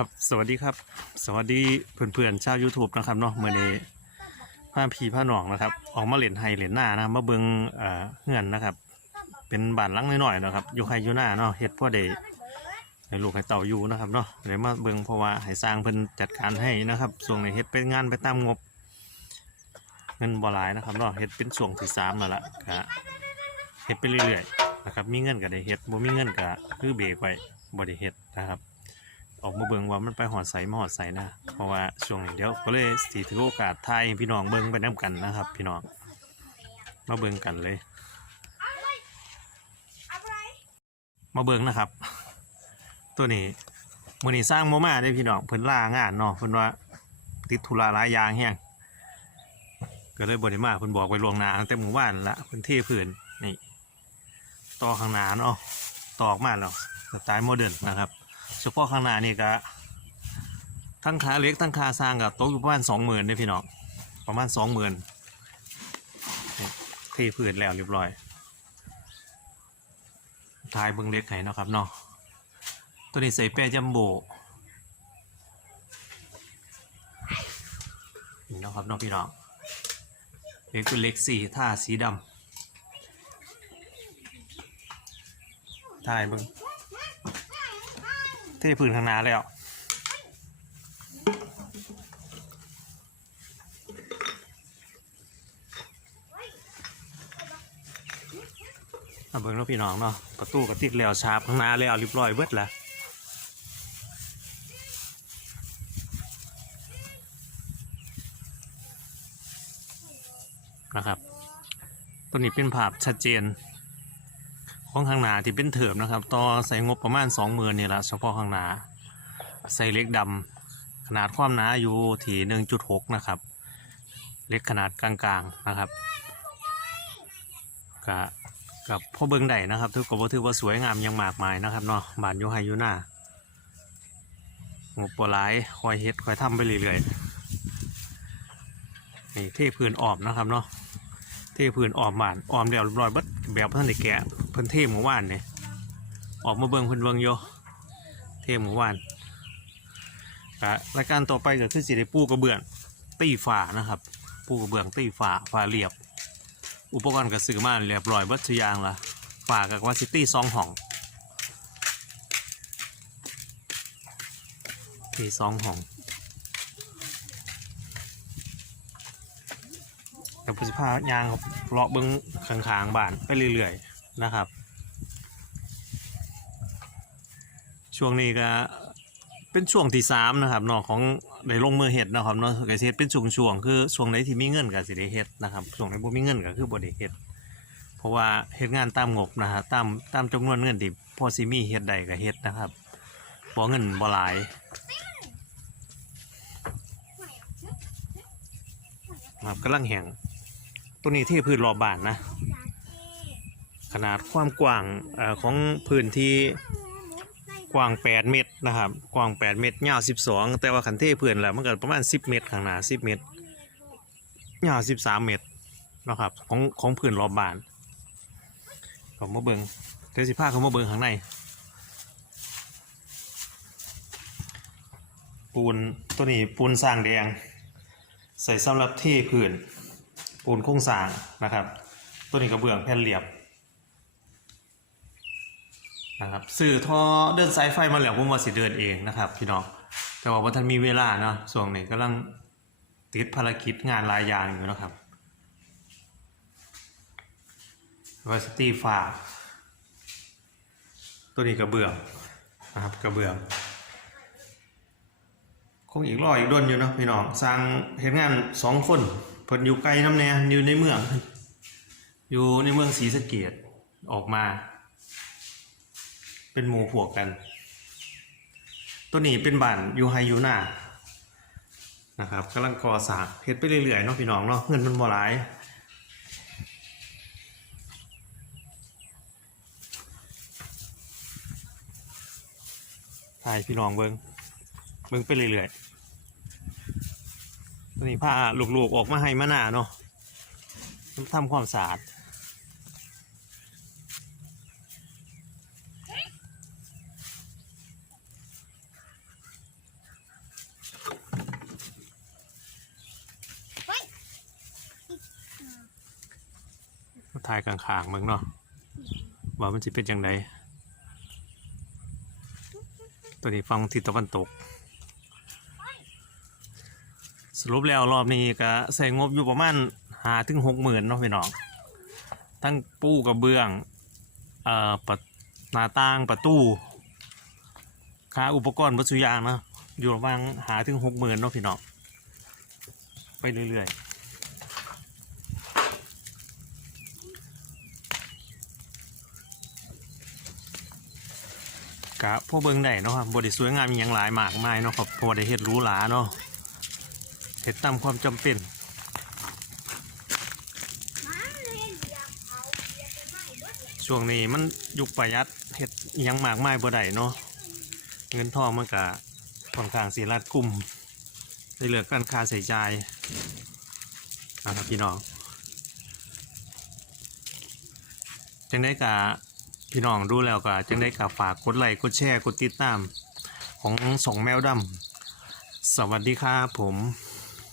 ครับ สวัสดีครับ สวัสดีเพื่อนๆชาว YouTube นะครับเนาะเมื่อนี้ผ้าพีผ้าหนองนะครับ ออกมาเหรียญไฮเหรียญหน้านะมาเบิงเอ่อเงื่อนนะครับ เป็นบ้านหลังน้อยๆนะครับอยู่ไฮอยู่หน้าเนาะเฮ็ดพ่อเดให้ลูกให้เต่าอยู่นะครับเนาะเดี๋ยวมาเบิงเพราะว่าให้สร้างเพิ่นจัดการให้นะครับส่วนในเฮ็ดเป็นงานไปตามงบ เงินบ่หลายนะครับเนาะเฮ็ดเป็นช่วงที่สามแล้วล่ะก็เฮ็ดไปเรื่อยๆนะครับมีเงินก็ได้เฮ็ดบ่มีเงินก็คือเบรกไว้บ่ได้เฮ็ดนะครับ ออกมาเบิ่งว่ามันไปหอดใสมาหอดใสนะ เพราะว่าช่วงนี้เดี๋ยวก็เลยสีถือโอกาสทายให้พี่น้องเบิ่งไปน้กันนะครับ พี่น้องมาเบิ่งกันเลย มาเบิ่งนะครับ ตัวนี้มือนี้สร้างโมมาได้พี่น้องเพิ่นล่างานเนาะเพิ่นว่าติดธุระหลายอย่างแฮงก็เลยบ่ได้มาเพิ่นบอกไว้ล่วงนาตั้งแต่หมู่บ้านละเพิ่นเทพื้นนี่ต่อข้างหน้าเนาะต่อออกมาแล้วสไตล์โมเดิร์นนะครับ เฉพาะข้างหน้านี่ก็ทั้งขาเล็กทั้งขาสร้างกับตกอยู่ประมาณสองหมื่นเลยพี่น้องประมาณสองหมื่นเทพื้นแล้วเรียบร้อยทายเบิ้งเล็กไห้นะครับเนาะตัวนี้ใส่แปรจัมโบนี่นะครับเนาะพี่น้องเล็กเป็นเล็กสี่ท่าสีดำทายเบิ้ง เทพื้นข้างหน้าแล้วเอาเบิ่งเนาะพี่น้องเนาะประตูก็ติดแล้วชาบข้างหน้าแล้วเรียบร้อยเบิดแล้วนะครับตัวนี้เป็นภาพชัดเจน ของข้างหน้าที่เป็นเถิบนะครับ ต่อใส่งบประมาณสองหมื่นนี่แหละเฉพาะข้างหน้าใส่เล็กดำขนาดความหนาอยู่ที่หนึ่งจุดหกนะครับ เล็กขนาดกลางๆนะครับกับกับพ่อเบิ้งได้นะครับถือกับว่าถือว่าสวยงามยังมากมายนะครับเนาะบานยูไฮยูหน้างบปลายคอยเฮ็ดคอยทำไปเรื่อยๆนี่เทพื้นออมนะครับเนาะ ทพื้นออมบานออมเดียวเรียบร้อยบัดแบบเพิ่นได้แกะเพิ่นเทหมู่บ้านเนี่ยออกมาเบิ่งเพิ่นเบิ่งโยเทหมู่บ้านอะรายการต่อไปก็คือสิได้ปูกระเบื้องตีฝานะครับปูกระเบื้องตีฝาฝาเรียบ อุปกรณ์ก็ซื้อมาเรียบร้อยเบัดทุกอย่างละฝากับว่าซิตี้ซองห้องตีซองห้อง กับ พุทธิภาพยางครับเลาะเบิ้งข้างๆบ้านไปเรื่อยๆนะครับ ช่วงนี้ก็เป็นช่วงที่สามนะครับเนาะของในลงมือเห็ดนะครับเนาะก็สิเฮ็ดเป็นช่วงๆคือช่วงไหนที่มีเงินก็สิได้เฮ็ดนะครับช่วงไหนบ่มีเงินก็คือบ่ได้เฮ็ดเพราะว่าเฮ็ดงานตามงบนะฮะตามตามจำนวนเงินที่พอสิมีเฮ็ดได้ก็เฮ็ดนะครับบ่เงินบ่หลายครับกำลังแห้ง ตัวนี้ที่พื้นรอบบ้านนะ ขนาดความกว้างอของพื้นที่กว้าง 8 เมตรนะครับ กว้าง 8 เมตรยาว 12 แต่ว่าขันเทพื้นแล้วมันก็ประมาณ 10 เมตรข้างหน้า10 เมตรยาว 13 เมตรนะครับของของพื้นรอบบ้านผมมาเบิงเดี๋ยวสิพาเขามาเบิงข้างใน ปูนตัวนี้ปูนสร้างแดง ใส่สำหรับเทพื้น ปูนโครงสร้างนะครับ ตัวนี้กระเบื้องแผ่นเรียบนะครับสื่อท่อเดินสายไฟมาแล้วผมว่าสิเดินเองนะครับพี่น้องแต่ว่าท่านมีเวลาเนาะช่วงนี้กำลังติดภารกิจงานหลายยางอยู่นะครับวาสตี้ฟ้าตัวนี้กระเบื้องนะครับกระเบื้องคงอีกรออีกโดนอยู่นะพี่น้องสร้างเห็นงานสองคน เพิ่นอยู่ไกลน้ำแน่อยู่ในเมือง อยู่ในเมืองศรีสะเกดออกมา เป็นหมู่พวกกัน ตัวนี้เป็นบ้านอยู่ไฮยูนานะครับกำลังก่อสร้างเฮ็ดไปเรื่อยๆเนาะพี่น้องเนาะเงินมันบ่หลายถ่ายพี่น้องเบิ่งเบิ่งไปเรื่อยๆ นี่ผ้าหลวกๆออกมาให้มาหน้าเนาะทำความสะอาดทายกลางๆมึงเนาะว่ามันจะเป็นยังไงตัวนี้ฟังทิศตะวันตก รุปแล้วรอบนี้ก็ใส่งบอยู่ประมาณหาถึงหกหมื่นเนาะพี่น้อง ทั้งปูกระเบื้องเอ่อประหน้าต่างประตูค่าอุปกรณ์วัสดุยางเนาะอยู่ระมาณหาถึงหกหมื่นเนาะพี่น้องไปเรื่อยๆกะพวกเบิ้งได้เนาะครับบริสวยงามมีอย่างหลายมากมายเนาะครับพราะว่าได้เฮ็ดรู้หลาเนาะ ห็ดตามความจำเป็นช่วงนี้มันยุคประหยัดเห็ดยังมากไมายบ่ได้เนาะเงินทองมันก็ค่อนข้างสีรัดกลุ่มในเรื่องการค่าใช้จ่ายนะครับพี่น้องจังได้กะพี่น้องดูแล้วก็จังได้กะฝากกดไลค์กดแชร์กดติดตามของสองแมวดำสวัสดีครับผม